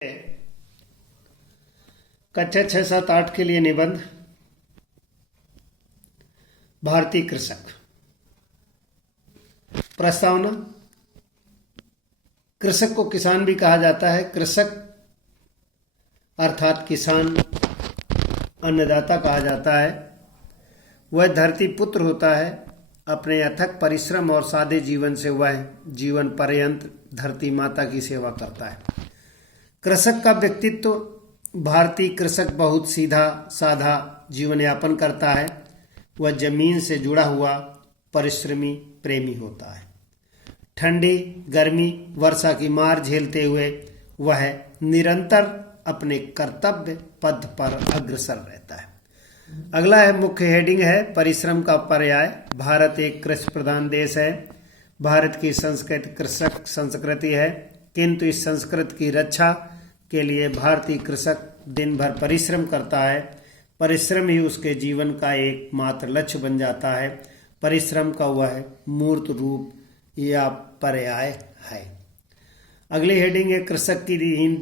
कक्षा 6, 7, 8 के लिए निबंध भारतीय कृषक। प्रस्तावना। कृषक को किसान भी कहा जाता है। कृषक अर्थात किसान अन्नदाता कहा जाता है। वह धरती पुत्र होता है। अपने अथक परिश्रम और सादे जीवन से वह जीवन पर्यंत धरती माता की सेवा करता है। कृषक का व्यक्तित्व। भारतीय कृषक बहुत सीधा साधा जीवन यापन करता है। वह जमीन से जुड़ा हुआ परिश्रमी प्रेमी होता है। ठंडी गर्मी वर्षा की मार झेलते हुए वह निरंतर अपने कर्तव्य पथ पर अग्रसर रहता है। अगला है मुख्य हेडिंग है परिश्रम का पर्याय। भारत एक कृषि प्रधान देश है। भारत की संस्कृति कृषक संस्कृति है, किंतु इस संस्कृति की रक्षा के लिए भारतीय कृषक दिन भर परिश्रम करता है। परिश्रम ही उसके जीवन का एकमात्र लक्ष्य बन जाता है। परिश्रम का वह मूर्त रूप या पर्याय है। अगली हेडिंग है कृषक की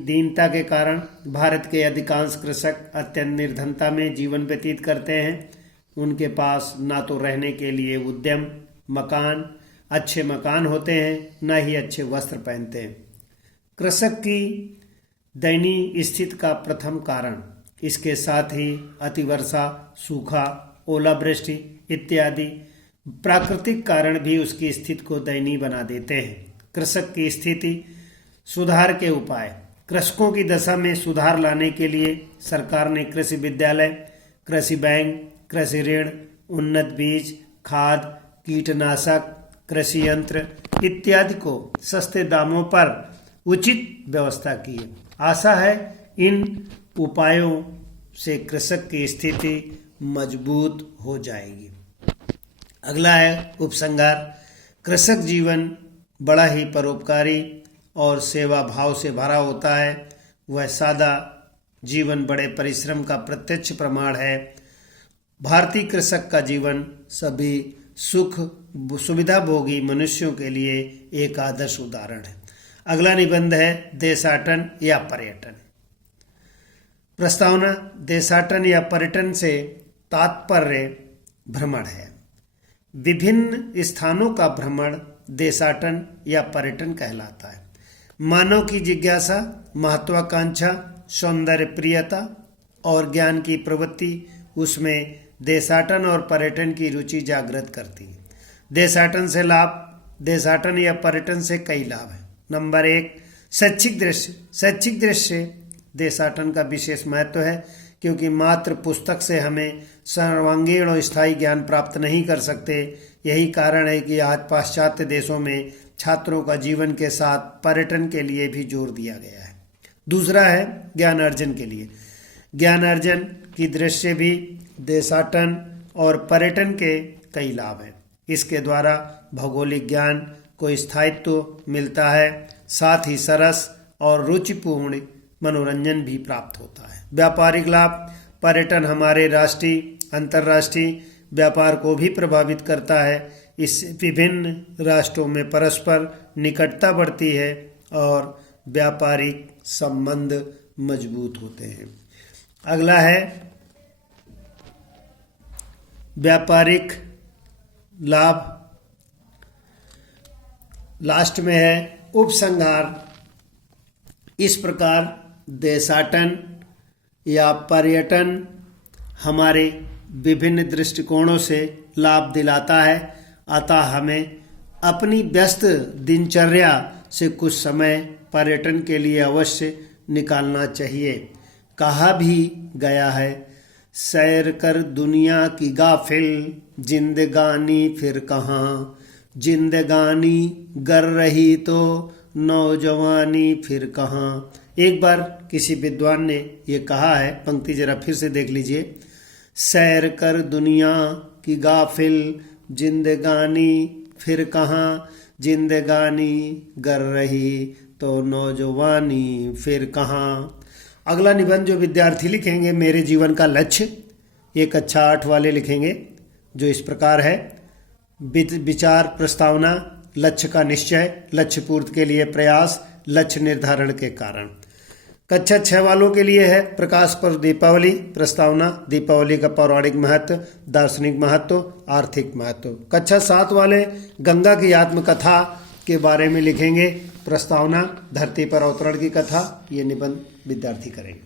दीनता के कारण। भारत के अधिकांश कृषक अत्यंत निर्धनता में जीवन व्यतीत करते हैं। उनके पास ना तो रहने के लिए उद्यम अच्छे मकान होते हैं, न ही अच्छे वस्त्र पहनते हैं। कृषक की दयनीय स्थिति का प्रथम कारण इसके साथ ही अतिवर्षा, सूखा, ओलावृष्टि इत्यादि प्राकृतिक कारण भी उसकी स्थिति को दयनीय बना देते हैं। कृषक की स्थिति सुधार के उपाय। कृषकों की दशा में सुधार लाने के लिए सरकार ने कृषि विद्यालय, कृषि बैंक, कृषि ऋण, उन्नत बीज, खाद, कीटनाशक, कृषि यंत्र इत्यादि को सस्ते दामों पर उचित व्यवस्था की है। आशा है इन उपायों से कृषक की स्थिति मजबूत हो जाएगी। अगला है उपसंहार। कृषक जीवन बड़ा ही परोपकारी और सेवा भाव से भरा होता है। वह सादा जीवन बड़े परिश्रम का प्रत्यक्ष प्रमाण है। भारतीय कृषक का जीवन सभी सुख सुविधा भोगी मनुष्यों के लिए एक आदर्श उदाहरण है। अगला निबंध है देशाटन या पर्यटन। प्रस्तावना। देशाटन या पर्यटन से तात्पर्य भ्रमण है। विभिन्न स्थानों का भ्रमण देशाटन या पर्यटन कहलाता है। मानव की जिज्ञासा, महत्वाकांक्षा, सौंदर्य प्रियता और ज्ञान की प्रवृत्ति उसमें देशाटन और पर्यटन की रुचि जागृत करती है। देशाटन से लाभ। देशाटन या पर्यटन से कई लाभ हैं। नंबर 1, शैक्षिक दृश्य। शैक्षिक दृश्य देशाटन का विशेष महत्व है, क्योंकि मात्र पुस्तक से हमें सर्वांगीण और स्थायी ज्ञान प्राप्त नहीं कर सकते। यही कारण है कि आज पाश्चात्य देशों में छात्रों का जीवन के साथ पर्यटन के लिए भी जोर दिया गया है। दूसरा है ज्ञान अर्जन के लिए। ज्ञान अर्जन की दृष्टि भी देशाटन और पर्यटन के कई लाभ हैं। इसके द्वारा भौगोलिक ज्ञान को स्थायित्व मिलता है, साथ ही सरस और रुचिपूर्ण मनोरंजन भी प्राप्त होता है। व्यापारिक लाभ। पर्यटन हमारे राष्ट्रीय अंतर्राष्ट्रीय व्यापार को भी प्रभावित करता है। इससे विभिन्न राष्ट्रों में परस्पर निकटता बढ़ती है और व्यापारिक संबंध मजबूत होते हैं। अगला है व्यापारिक लाभ। लास्ट में है उपसंहार। इस प्रकार देशाटन या पर्यटन हमारे विभिन्न दृष्टिकोणों से लाभ दिलाता है। अतः हमें अपनी व्यस्त दिनचर्या से कुछ समय पर्यटन के लिए अवश्य निकालना चाहिए। कहा भी गया है, सैर कर दुनिया की गाफिल, जिंदगानी फिर कहाँ, जिंदगानी गर रही तो नौजवानी फिर कहाँ। एक बार किसी विद्वान ने ये कहा है, पंक्ति जरा फिर से देख लीजिए। सैर कर दुनिया की गाफिल, जिंदगानी फिर कहाँ, जिंदगानी गर रही तो नौजवानी फिर कहाँ। अगला निबंध जो विद्यार्थी लिखेंगे, मेरे जीवन का लक्ष्य, एक कक्षा 8 वाले लिखेंगे, जो इस प्रकार है। विचार प्रस्तावना। लक्ष्य का निश्चय, लक्ष्य पूर्ति के लिए प्रयास, लक्ष्य निर्धारण के कारण। कक्षा 6 वालों के लिए है प्रकाश पर्व दीपावली। प्रस्तावना: दीपावली का पौराणिक महत्व, दार्शनिक महत्व, आर्थिक महत्व। कक्षा 7 वाले गंगा की आत्मकथा के बारे में लिखेंगे। प्रस्तावना: धरती पर अवतरण की कथा। ये निबंध विद्यार्थी करेंगे।